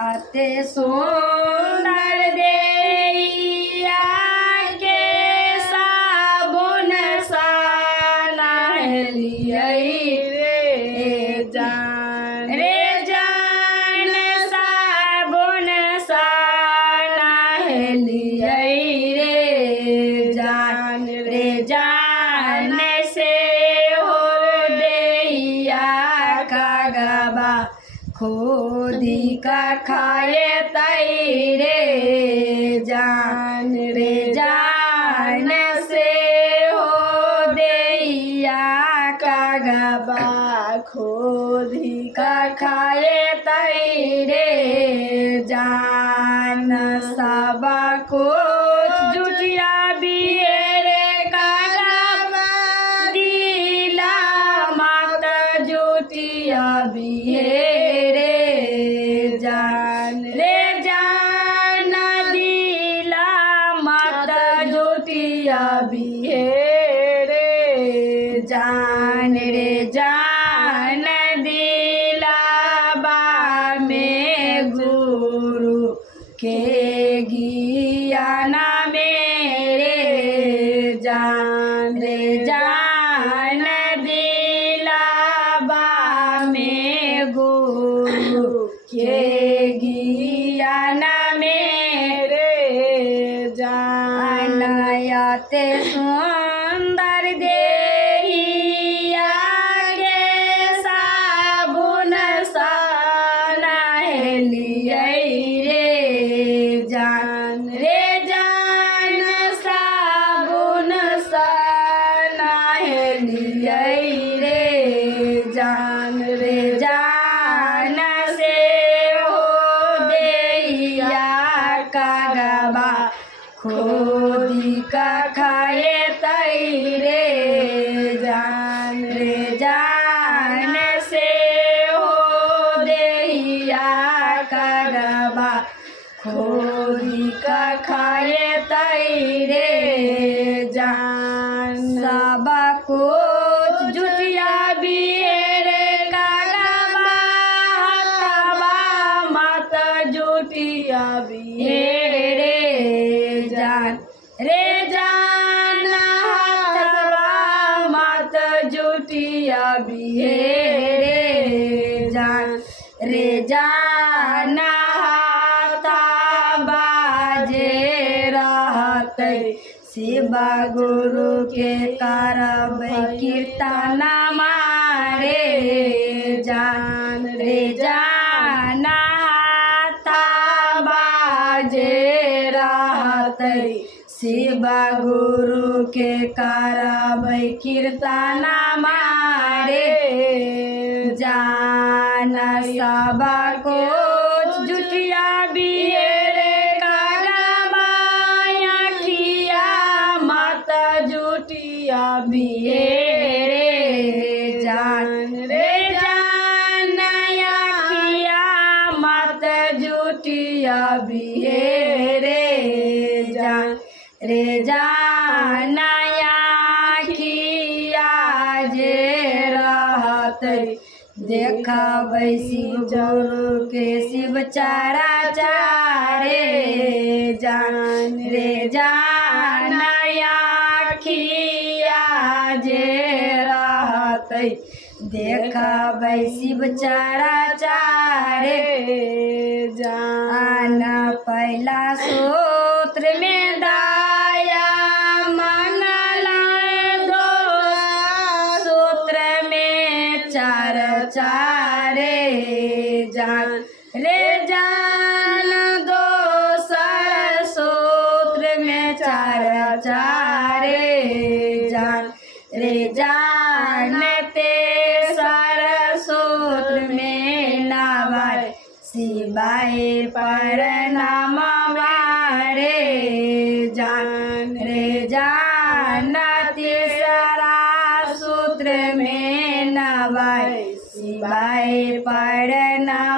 अति सुंदर देइया के साबुन सा नहलियै रे जान साबुन सा नहलियै रे जान से हो देइया का गबा खोदी का खाए तई रे जान से हो देइया का गबा खोदी का खाए तई रे जान सबा को जुटिया बियरे का गबा दिला माता जुटिया बियरे जान दिला माता जुटिया बियरे जान दिला बा में गुरु के गियाना मेरे जान दिला बा में गुरु के गियाना मेरे जान आते सुंदर देहिया के साबुन सा नहलियै रे जान साबुन सा नहलियै रे जान से हो देइया का गबा खोदी का खाए तई रे जान से हो देइया का गबा खोदी का खाए तई रे जान सबा को जुटिया बियरे का गबा माता जुटिया बियरे जान हथवा माता जुटिया बियरे जान हाथा बाजे रहते शिवा गुरु के करब कीर्तन मारे जान हाथा बाजे रहते शिवा गुरु के करब कीर्तन मारे जान सबा को जुटिया बियरे का गबा अखिया माता जुटिया बियरे जान अखिया माता जुटिया बियरे जान अखिया जे रहते देखबै शिव गुरु के शिव चारा चारे जान अखिया जे रहते देखबै शिव चारा चारे जान पहला सूत्र में दाया मंगला दो सूत्र में चार चारे जान दो सर सूत्र में चार चारे जान ते सर सूत्र में नावाय शिवाय पर नाम वारे जान तीसरा सूत्र में नवाय शिवाय पर नाम